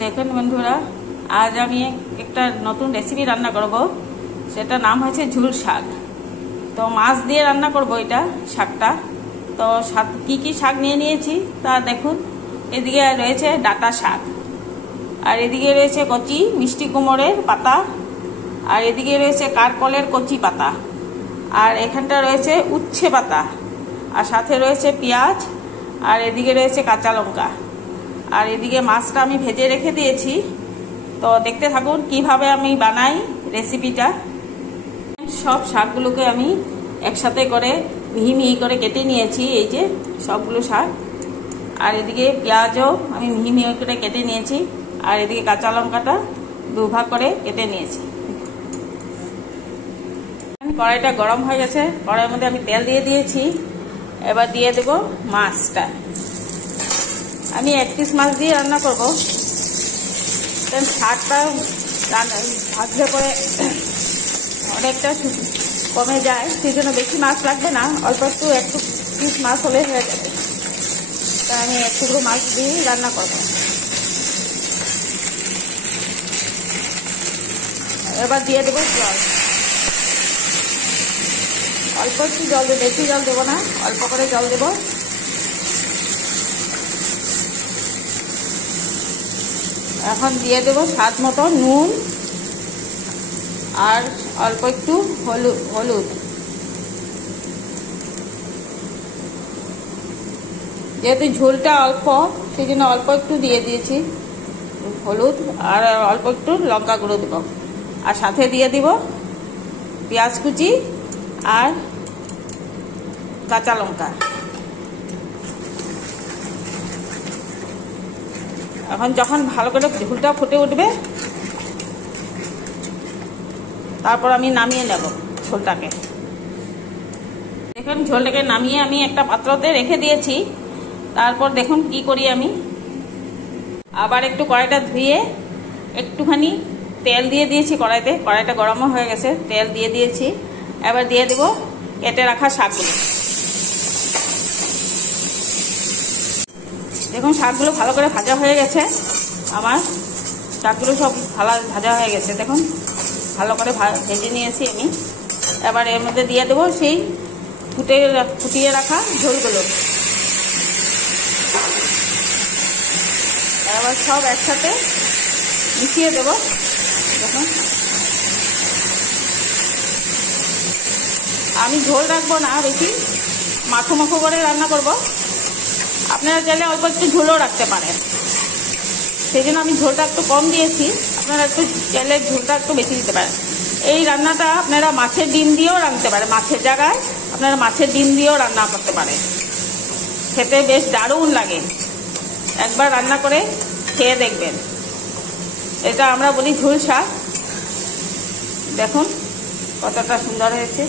দেখুন বন্ধুরা, আজ আমি একটা নতুন রেসিপি রান্না করব। সেটা নাম হয়েছে ঝুল শাক। তো মাছ দিয়ে রান্না করব এটা শাকটা। তো কি কি শাক নিয়ে নিয়েছি তা দেখুন। এদিকে রয়েছে ডাঁটা শাক, আর এদিকে রয়েছে কচি মিষ্টি কুমড়ের পাতা, আর এদিকে রয়েছে কারকলের কচি পাতা, আর এখানটা রয়েছে উচ্ছে পাতা, আর সাথে রয়েছে পেঁয়াজ, আর এদিকে রয়েছে কাঁচা লঙ্কা, আর এদিকে মাছটা আমি ভেজে রেখে দিয়েছি। তো দেখতে থাকুন কিভাবে আমি বানাই রেসিপিটা। সব শাকগুলোকে আমি একসাথে করে মিহি মিহি করে কেটে নিয়েছি, এই যে সবগুলো শাক। আর এদিকে পেঁয়াজও আমি মিহি মিহি করে কেটে নিয়েছি, আর এদিকে কাঁচা লঙ্কাটা দুভাগ করে কেটে নিয়েছি। কড়াইটা গরম হয়ে গেছে, কড়াইয়ের মধ্যে আমি তেল দিয়ে দিয়েছি। এবার দিয়ে দেব মাছটা। আমি 1 পিস মাছ দিয়ে রান্না করবো। শাকটা ভাজলে পরে অনেকটা কমে যায়, সেই জন্য বেশি মাছ লাগবে না, অল্প একটু পিস মাছ হলে হয়ে যাবে। তাই আমি 1 টুকরো মাছ দিয়ে রান্না করবো। এবার দিয়ে দেবো জল, অল্প একটু জল দেবো, বেশি জল দেবো না, অল্প করে জল দেবো। এখন দিয়ে দেবো স্বাদ মতো নুন, আর অল্প একটু হলুদ। যেহেতু ঝোলটা অল্প, সেই জন্য অল্প একটু দিয়ে দিয়েছি হলুদ, আর অল্প একটু লঙ্কা গুঁড়ো দেবো, আর সাথে দিয়ে দিব পেঁয়াজ কুচি আর কাঁচা লঙ্কা। এখন যখন ভালো করে ঝোলটা ফুটে উঠবে, তারপর আমি নামিয়ে নেব ঝোলটাকে। দেখুন ঝোলটাকে নামিয়ে আমি একটা পাত্রতে রেখে দিয়েছি। তারপর দেখুন কি করি আমি। আবার একটু কড়াইটা ধুয়ে একটুখানি তেল দিয়ে দিয়েছি কড়াইতে। কড়াইটা গরমও হয়ে গেছে, তেল দিয়ে দিয়েছি। এবার দিয়ে দেব কেটে রাখা শাকগুলো। দেখুন শাকগুলো ভালো করে ভাজা হয়ে গেছে। আমার শাকগুলো সব ভাজা হয়ে গেছে, দেখুন ভালো করে ভেজে নিয়েছি আমি। এবার এর মধ্যে দিয়ে দেবো সেই ফুটিয়ে রাখা ঝোলগুলো। এবার সব একসাথে মিশিয়ে দেব। দেখুন আমি ঝোল রাখবো না বেশি, মাখো মাখো করে রান্না করব। আপনারা চাইলে অল্প একটু ঝোলও রাখতে পারেন, সেই জন্য আমি ঝোলটা একটু কম দিয়েছি। আপনারা একটু চাইলে ঝোলটা একটু বেশি দিতে পারেন। এই রান্নাটা আপনারা মাছের ডিম দিয়েও রাঁধতে পারেন, মাছের জায়গায় আপনারা মাছের ডিম দিয়েও রান্না করতে পারেন। খেতে বেশ দারুণ লাগে, একবার রান্না করে খেয়ে দেখবেন। এটা আমরা বলি ঝুল শাক। দেখুন কতটা সুন্দর হয়েছে।